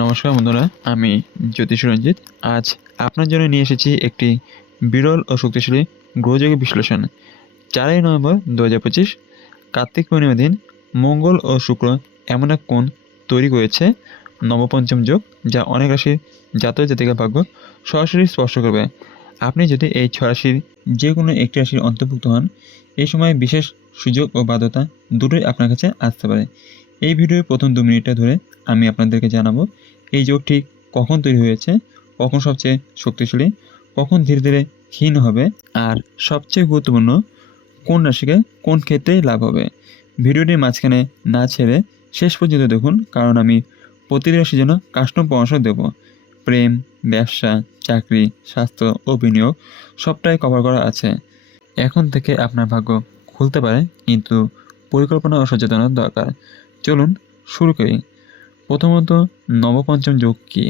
নমস্কার বন্ধুরা, আমি জ্যোতিষ রঞ্জিত। আজ আপনার জন্য নিয়ে এসেছি একটি বিরল ও শক্তিশালী গ্রহযোগী বিশ্লেষণ। 4ই নভেম্বর 2025 কার্তিক পূর্ণিমা দিন মঙ্গল ও শুক্র এমন এক কোণ তৈরি করেছে, নবপঞ্চম যোগ, যা অনেক রাশির জাতক জাতিকার ভাগ্য সরাসরি স্পর্শ করবে। আপনি যদি এই 6 রাশির যে কোনো একটি রাশির অন্তর্ভুক্ত হন, এই সময় বিশেষ সুযোগ ও বাধ্যতা দুটোই আপনার কাছে আসতে পারে। এই ভিডিওর প্রথম 2 মিনিটটা ধরে আমি আপনাদেরকে জানাবো এই যোগ ঠিক কখন তৈরি হয়েছে, কখন সবচেয়ে শক্তিশালী, কখন ধীরে ধীরে ক্ষীণ হবে, আর সবচেয়ে গুরুত্বপূর্ণ কোন রাশিকে কোন ক্ষেত্রে লাভ হবে। ভিডিওটির মাঝখানে না ছেড়ে শেষ পর্যন্ত দেখুন, কারণ আমি প্রতিটি রাশির জন্য কাস্টম পরামর্শ দেব। প্রেম, ব্যবসা, চাকরি, স্বাস্থ্য ও বিনিয়োগ সবটাই কভার করা আছে। এখন থেকে আপনার ভাগ্য খুলতে পারে, কিন্তু পরিকল্পনা ও সচেতনতা দরকার। চলুন শুরু করি। প্রথমত, নবপঞ্চম যোগ কী?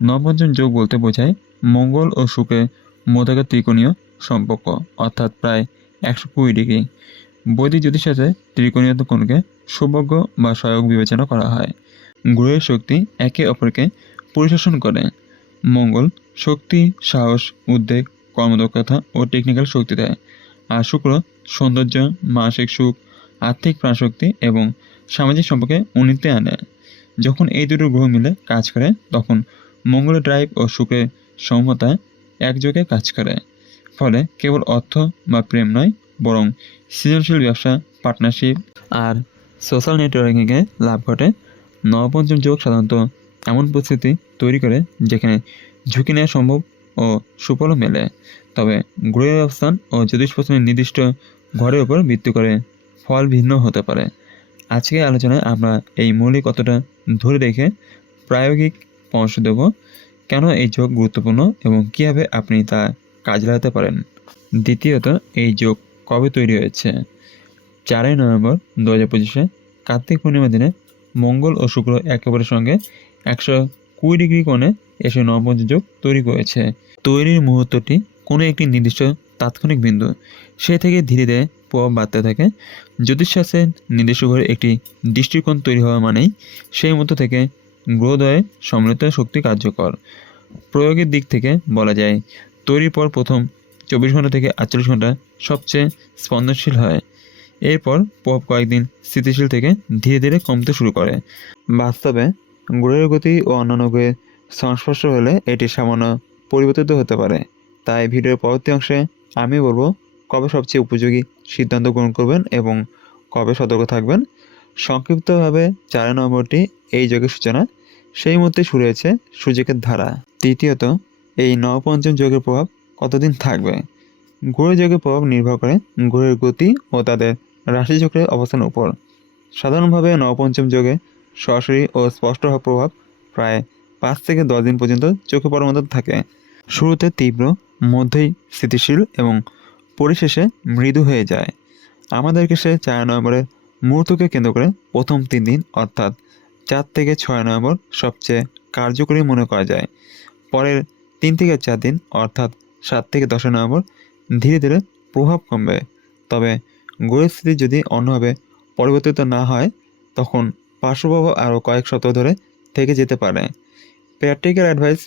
নবপঞ্চম যোগ বলতে বোঝায় মঙ্গল ও শুক্রের মধ্যকার ত্রিকোণীয় সম্পর্ক, অর্থাৎ প্রায় 120 ডিগ্রি। বৈদিক জ্যোতিষশাস্ত্রে ত্রিকোণীয় কোণকে সৌভাগ্য বা সহায়ক বিবেচনা করা হয়। গ্রহের শক্তি একে অপরকে পরিশোষণ করে। মঙ্গল শক্তি, সাহস, উদ্বেগ, কর্মদক্ষতা ও টেকনিক্যাল শক্তি দেয়, আর শুক্র সৌন্দর্য, মানসিক সুখ, আর্থিক প্রাণশক্তি এবং সামাজিক সম্পর্কে উন্নতি আনে। যখন এই দুটো গ্রহ মিলে কাজ করে, তখন মঙ্গলের ড্রাইভ ও শুক্রের সমতায় একযোগে কাজ করে। ফলে কেবল অর্থ বা প্রেম নয়, বরং সৃজনশীল ব্যবসা, পার্টনারশিপ আর সোশ্যাল নেটওয়ার্কিংয়ে লাভ ঘটে। নবপঞ্চম যোগ সাধারণত এমন পরিস্থিতি তৈরি করে যেখানে ঝুঁকি নেওয়া সম্ভব ও সুফলও মেলে। তবে গ্রহের অবস্থান ও জ্যোতিষপত্রের নির্দিষ্ট ঘরের উপর ভিত্তি করে ফল ভিন্ন হতে পারে। আজকের আলোচনায় আমরা এই মৌলিক কথাটা ধরে রেখে প্রায়োগিক পরামর্শ দেব, কেন এই যোগ গুরুত্বপূর্ণ এবং কীভাবে আপনি তা কাজে লাগাতে পারেন। দ্বিতীয়ত, এই যোগ কবে তৈরি হয়েছে? 4ই নভেম্বর 2025 কার্তিক পূর্ণিমা দিনে মঙ্গল ও শুক্র একে অপরের সঙ্গে 120 ডিগ্রি কোণে এসে নবপঞ্চম যোগ তৈরি করেছে। তৈরির মুহূর্তটি কোনো একটি নির্দিষ্ট তাৎক্ষণিক বিন্দু, সে থেকে ধীরে ধীরে প্রভাব বাড়তে থাকে। জ্যোতিষশাস্ত্রের নির্দিষ্ট ঘরে একটি দৃষ্টিকোণ তৈরি হওয়া মানেই সেই মতো থেকে গ্রহদ্বয়ের সম্মিলিত শক্তি কার্যকর। প্রয়োগের দিক থেকে বলা যায়, তৈরির পর প্রথম 24 ঘন্টা থেকে 48 ঘন্টা সবচেয়ে স্পন্দনশীল হয়। এরপর প্রভাব কয়েকদিন স্থিতিশীল থেকে ধীরে ধীরে কমতে শুরু করে। বাস্তবে গ্রহের গতি ও অন্যান্য গ্রহের সংস্পর্শ হলে এটি সামান্য পরিবর্তিত হতে পারে। তাই ভিডিওর পরবর্তী অংশে আমি বলবো কবে সবচেয়ে উপযোগী সিদ্ধান্ত গ্রহণ করবেন এবং কবে সতর্ক থাকবেন। সংক্ষিপ্তভাবে 4ই নভেম্বরটি এই যোগের সূচনা, সেই মুহূর্তে শুরু হয়েছে সূর্যের ধারা। তৃতীয়ত, এই নবপঞ্চম যোগের প্রভাব কতদিন থাকবে? গ্রহযোগের প্রভাব নির্ভর করে গ্রহের গতি ও তাদের রাশিচক্রের অবস্থানের উপর। সাধারণভাবে নবপঞ্চম যোগে সরাসরি ও স্পষ্ট প্রভাব প্রায় 5 থেকে 10 দিন পর্যন্ত চোখে পড়ার মতো থাকে। শুরুতে তীব্র, মধ্যেই স্থিতিশীল এবং পরিশেষে মৃদু হয়ে যায়। আমাদের কাছে 4ই নভেম্বরের মুহূর্তকে কেন্দ্র করে প্রথম 3 দিন অর্থাৎ 4 থেকে 6ই নভেম্বর সবচেয়ে কার্যকরী মনে করা যায়। পরের 3 থেকে 4 দিন অর্থাৎ 7 থেকে 10ই নভেম্বর ধীরে ধীরে প্রভাব কমবে। তবে গ্রহের স্থিতি যদি অন্যভাবে পরিবর্তিত না হয়, তখন পার্শ্বপ্রভাব আরও কয়েক সপ্তাহ ধরে থেকে যেতে পারে। প্র্যাকটিক্যাল অ্যাডভাইস: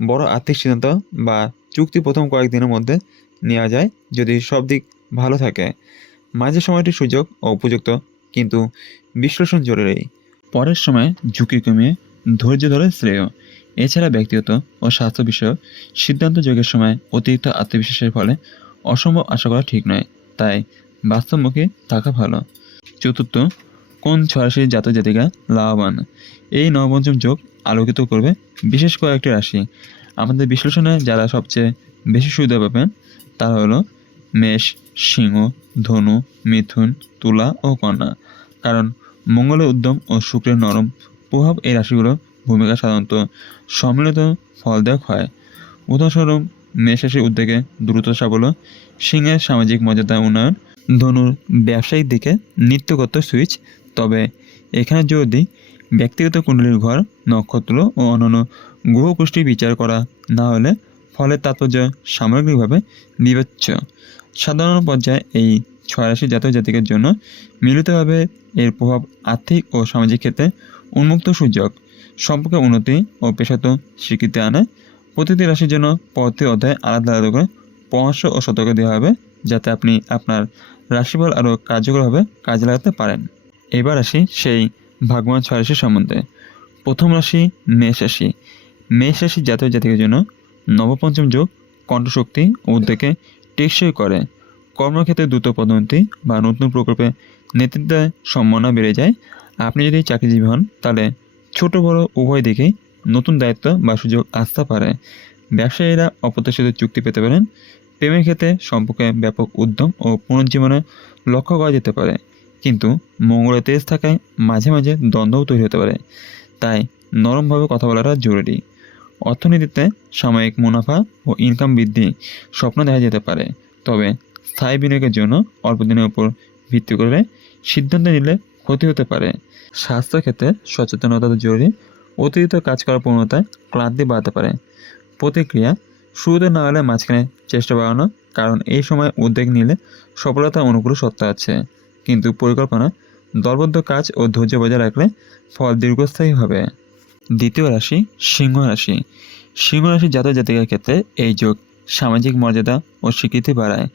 বড় আর্থিক সিদ্ধান্ত বা চুক্তি প্রথম কয়েকদিনের মধ্যে নেওয়া যায় যদি সব দিক ভালো থাকে। মাঝের সময়টি সুযোগ ও উপযুক্ত, কিন্তু বিশ্লেষণ জরুরি। পরের সময় ঝুঁকি কমিয়ে ধৈর্য ধরে শ্রেয়। এছাড়া ব্যক্তিগত ও স্বাস্থ্য বিষয়ক সিদ্ধান্ত যোগের সময় অতিরিক্ত আত্মবিশ্বাসের ফলে অসম্ভব আশা করা ঠিক নয়, তাই বাস্তবমুখী থাকা ভালো। চতুর্থ, কোন 6 রাশির জাতক জাতিকা লাভবান? এই নবপঞ্চম যোগ আলোকিত করবে বিশেষ কয়েকটি রাশি। আমাদের বিশ্লেষণে যারা সবচেয়ে বেশি সুবিধা পাবেন তারা হলো মেষ, সিংহ, ধনু, মিথুন, তুলা ও কন্যা। কারণ মঙ্গলের উদ্যম ও শুক্রের নরম প্রভাব এই রাশিগুলোর ভূমিকা সাধারণত সম্মিলিত ফলদায়ক হয়। উদাহরণস্বরূপ, মেষ রাশির উদ্যোগে দ্রুত সাফল্য, সিংহের সামাজিক মর্যাদা উন্নয়ন, ধনুর ব্যবসায়িক দিকে নিত্যগত সুইচ। তবে এখানে যদি ব্যক্তিগত কুণ্ডলীর ঘর, নক্ষত্র ও অন্যান্য গ্রহ গোষ্ঠী বিচার করা না হলে ফলের তাৎপর্য সামগ্রিকভাবে বিবেচ্য। সাধারণ পর্যায়ে এই 6 রাশি জাতক জাতিকের জন্য মিলিতভাবে এর প্রভাব আর্থিক ও সামাজিক ক্ষেত্রে উন্মুক্ত সুযোগ। সম্পর্কে উন্নতি ও পেশাগত স্বীকৃতি আনে। প্রতিটি রাশির জন্য পরবর্তী অধ্যায়ে আলাদা আলাদা করে পরামর্শ ও সতর্ক দেওয়া হবে, যাতে আপনি আপনার রাশিফল আরও কার্যকরভাবে কাজে লাগাতে পারেন। এবার আসি সেই ভাগ্যবান 6 রাশি সম্বন্ধে। প্রথম রাশি মেষ রাশি। মেষ রাশির জাতক জাতিকের জন্য নবপঞ্চম যোগ কণ্ঠশক্তি ও উদ্যোগকে টেকসই করে। কর্মক্ষেত্রে দ্রুত পদোন্নতি বা নতুন প্রকল্পে নেতৃত্বের সম্ভাবনা বেড়ে যায়। আপনি যদি চাকরিজীবী হন, তাহলে ছোট বড় উভয় দিকেই নতুন দায়িত্ব বা সুযোগ আসতে পারে। ব্যবসায়ীরা অপ্রত্যাশিত চুক্তি পেতে পারেন। প্রেমের ক্ষেত্রে সম্পর্কে ব্যাপক উদ্যম ও পুনর্জীবনে লক্ষ্য করা যেতে পারে, কিন্তু মঙ্গলের তেজ থাকায় মাঝে মাঝে দ্বন্দ্বও তৈরি হতে পারে। তাই নরমভাবে কথা বলাটা জরুরি। অর্থনীতিতে সাময়িক মুনাফা ও ইনকাম বৃদ্ধি স্বপ্ন দেখা যেতে পারে, তবে স্থায়ী বিনিয়োগের জন্য অল্প দিনের উপর ভিত্তি করে সিদ্ধান্ত নিলে ক্ষতি হতে পারে। স্বাস্থ্যক্ষেত্রে সচেতনতা জরুরি। অতিরিক্ত কাজ করার প্রবণতায় ক্লান্তি বাড়তে পারে। প্রতিক্রিয়া শুরুতে না হলে মাঝখানে চেষ্টা বাড়ানো, কারণ এই সময় উদ্যোগ নিলে সফলতার অনুকূল সত্তা আছে, কিন্তু পরিকল্পনা, দলবদ্ধ কাজ ও ধৈর্য বজায় রাখলে ফল দীর্ঘস্থায়ী হবে। দ্বিতীয় রাশি সিংহ রাশি। সিংহ রাশির জাতক জাতিকার ক্ষেত্রে এই যোগ সামাজিক মর্যাদা ও স্বীকৃতি বাড়ায়।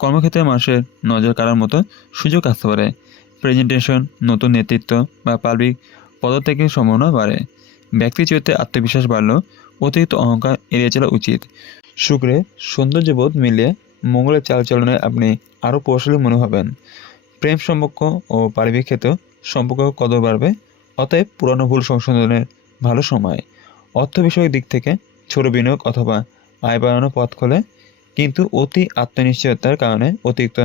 কর্মক্ষেত্রে মানুষের নজর কাড়ার মতো সুযোগ আসতে পারে। প্রেজেন্টেশন, নতুন নেতৃত্ব বা পাবলিক পদত্যাগের সম্ভাবনা বাড়ে। ব্যক্তি চরিত্রে আত্মবিশ্বাস বাড়লেও অতিরিক্ত অহংকার এড়িয়ে চলা উচিত। শুক্রে সৌন্দর্যবোধ মিলিয়ে মঙ্গলের চালচলনে আপনি আরও প্রভাবশালী মনে হবেন। প্রেম সম্পর্ক ও পারিবারিক ক্ষেত্রেও সম্পর্ক কদর বাড়বে। অতএব পুরনো ভুল সংশোধনের ভালো সময়। অর্থ বিষয়ক দিক থেকে ছোট বিনিয়োগ অথবা আয় বাড়ানোর পথ খোলে, কিন্তু অতি আত্মনিশ্চয়তার কারণে অতিরিক্ত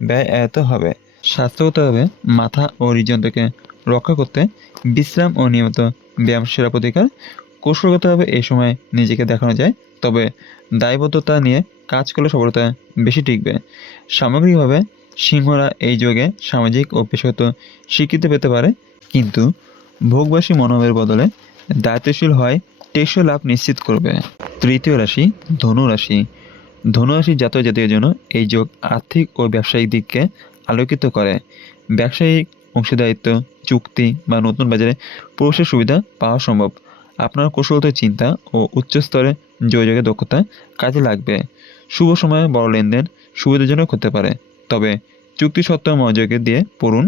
ব্যয় এড়াতে হবে। স্বাস্থ্যগতভাবে মাথা ও হৃদযন্ত্রকে রক্ষা করতে বিশ্রাম ও নিয়মিত ব্যায়াম সেরা প্রতিকার। কৌশলগতভাবে এই সময় নিজেকে দেখানো যায়, তবে দায়বদ্ধতা নিয়ে কাজ করলে সফলতা বেশি টিকবে। সামগ্রিকভাবে সিংহরা এই যোগে সামাজিক ও পেশাগত স্বীকৃতি পেতে পারে, কিন্তু ভোগবাসী মনোভাবের বদলে দায়িত্বশীল হয় টেকসই লাভ নিশ্চিত করবে। তৃতীয় রাশি ধনু রাশি। ধনু রাশির জাতক জাতিকের জন্য এই যোগ আর্থিক ও ব্যবসায়িক দিককে আলোকিত করে। ব্যবসায়িক অংশীদারিত্ব, চুক্তি বা নতুন বাজারে প্রবেশের সুবিধা পাওয়া সম্ভব। আপনার কৌশলগত চিন্তা ও উচ্চ স্তরে যোগাযোগের দক্ষতা কাজে লাগবে। শুভ সময়ে বড় লেনদেন সুবিধাজনক হতে পারে, তবে চুক্তি সত্ত্বেও মনোযোগে দিয়ে পড়ুন।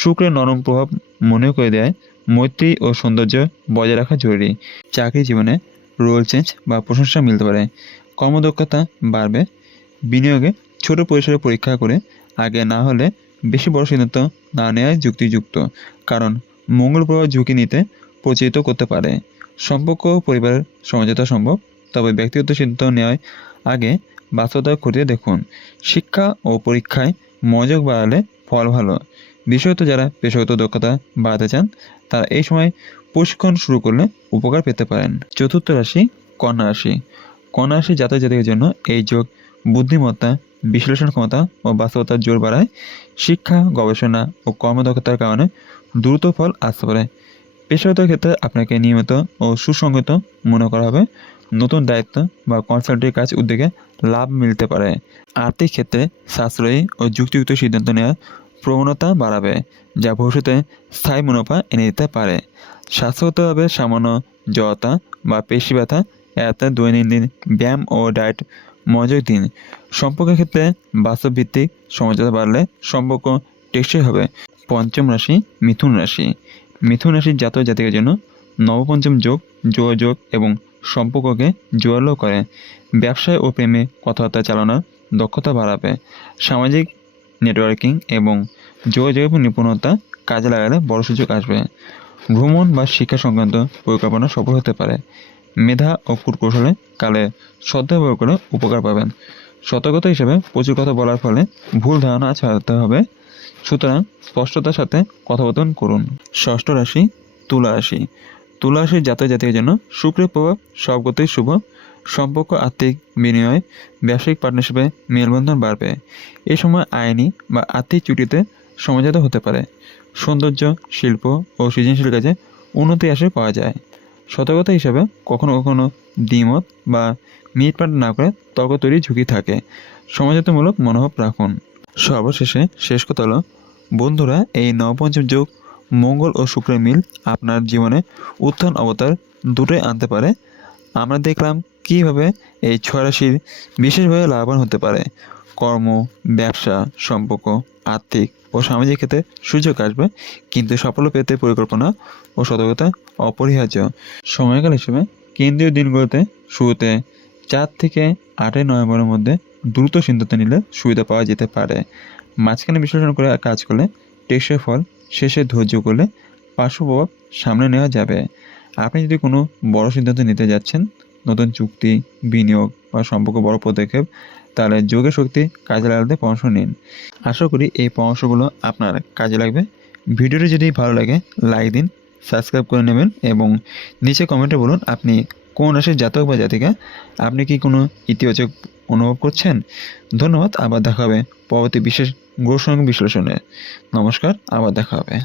শুক্রের নরম প্রভাব মনে করে দেয় মৈত্রী ও সৌন্দর্য বজায় রাখা জরুরি। চাকরি জীবনে রোল চেঞ্জ বা প্রশংসা মিলতে পারে। কর্মদক্ষতা বাড়বে। বিনিয়োগে ছোট পরিসরে পরীক্ষা করে আগে না হলে বেশি বড় সিদ্ধান্ত না নেওয়াই যুক্তিযুক্ত, কারণ মঙ্গল প্রভাব ঝুঁকি নিতে প্রচলিত করতে পারে। সম্পর্ক ও পরিবারের সমঝোতা সম্ভব, তবে ব্যক্তিগত সিদ্ধান্ত নেওয়ার আগে বাস্তবতা খতিয়ে দেখুন। শিক্ষা ও পরীক্ষায় মনোযোগ বাড়ালে ফল ভালো। বিশেষত যারা পেশাগত দক্ষতা বাড়াতে চান, তারা এই সময় প্রশিক্ষণ শুরু করলে উপকার পেতে পারেন। চতুর্থ রাশি কন্যা রাশি। কন্যা রাশির জাতক জাতিকের জন্য এই যোগ বুদ্ধিমত্তা, বিশ্লেষণ ক্ষমতা ও বাস্তবতার জোর বাড়ায়। শিক্ষা, গবেষণা ও কর্মদক্ষতার কারণে দ্রুত ফল আসতে পারে। পেশাগত ক্ষেত্রে আপনাকে নিয়মিত ও সুসংগত মনে করা হবে। নতুন দায়িত্ব বা কনসাল্টেন্টের কাজ উদ্যোগে লাভ মিলতে পারে। আর্থিক ক্ষেত্রে সাশ্রয়ী ও যুক্তিযুক্ত সিদ্ধান্ত নেওয়ার প্রবণতা বাড়াবে, যা ভবিষ্যতে স্থায়ী মুনাফা এনে দিতে পারে। স্বাস্থ্যগতভাবে সামান্য জড়তা বা পেশি ব্যথা এড়াতে দৈনন্দিন ব্যায়াম ও ডায়েট মনোযোগ দিন। সম্পর্কের ক্ষেত্রে বাস্তবভিত্তিক সমঝোতা বাড়লে সম্পর্ক টেকসই হবে। পঞ্চম রাশি মিথুন রাশি। মিথুন রাশির জাতক জাতিকের জন্য নবপঞ্চম যোগ যোগাযোগ এবং সম্পর্ককে জোরালো করে। ব্যবসায় ও প্রেমে কথাবার্তা চালানোর দক্ষতা বাড়াবে। সামাজিক নেটওয়ার্কিং এবং যোগাযোগের নিপুণতা কাজে লাগালে বড় সুযোগ আসবে। ভ্রমণ বা শিক্ষা সংক্রান্ত পরিকল্পনা সফল হতে পারে। মেধা ও কূটকৌশলে কালে শ্রদ্ধা ব্যবহার করে উপকার পাবেন। সতর্কতা হিসেবে প্রচুর কথা বলার ফলে ভুল ধারণা ছাড়াতে হবে, সুতরাং স্পষ্টতার সাথে কথোপকথন করুন। ষষ্ঠ রাশি তুলা রাশি। তুলা রাশির জাতক জাতিকের জন্য শুক্রের প্রভাব সব গতিই শুভ। সম্পর্ক, আর্থিক বিনিময়, ব্যবসায়িক পার্টনারশিপে মেলবন্ধন বাড়বে। এ সময় আইনি বা আর্থিক চুক্তিতে সমঝোতা হতে পারে। সৌন্দর্য, শিল্প ও সৃজনশীল কাজে উন্নতি আশা করা যায়। সতর্কতা হিসাবে কখনো কখনো দ্বিমত বা মিটমাট না করে তর্ক তৈরির ঝুঁকি থাকে। সমঝোতামূলক মনোভাব রাখুন। সর্বশেষে শেষ কথা হলো, বন্ধুরা, এই নবপঞ্চম যোগ মঙ্গল ও শুক্রের মিল আপনার জীবনে উত্থান অবতার দুটোই আনতে পারে। আমরা দেখলাম কীভাবে এই 6 রাশির বিশেষভাবে লাভবান হতে পারে। কর্ম, ব্যবসা, সম্পর্ক, আর্থিক ও সামাজিক ক্ষেত্রে সুযোগ আসবে, কিন্তু সাফল্য পেতে পরিকল্পনা ও সতর্কতা অপরিহার্য। সময়কাল হিসেবে কেন্দ্রীয় দিনগুলোতে শুরুতে 4 থেকে 8 নভেম্বরের মধ্যে দ্রুত সিদ্ধান্ত নিলে সুবিধা পাওয়া যেতে পারে। মাঝখানে বিশ্লেষণ করে কাজ করলে টেকসই ফল, শেষে ধৈর্য করলে পার্শ্ব প্রভাব সামনে নেওয়া যাবে। আপনি যদি কোনো বড় সিদ্ধান্ত নিতে যাচ্ছেন, নতুন চুক্তি, বিনিয়োগ বা সম্পর্ক বড় পদক্ষেপ, তাহলে যোগের শক্তি কাজে লাগাতে পরামর্শ নিন। আশা করি এই পরামর্শগুলো আপনার কাজে লাগবে। ভিডিওটি যদি ভালো লাগে লাইক দিন, সাবস্ক্রাইব করে নেবেন এবং নিচে কমেন্টে বলুন আপনি কোন রাশির জাতক বা জাতিকা। আপনি কি কোনো ইতিবাচক অনুভব করছেন? ধন্যবাদ। আবার দেখা হবে পরবর্তী বিশেষ গ্রহ বিশ্লেষণে। নমস্কার, আবার দেখা হবে।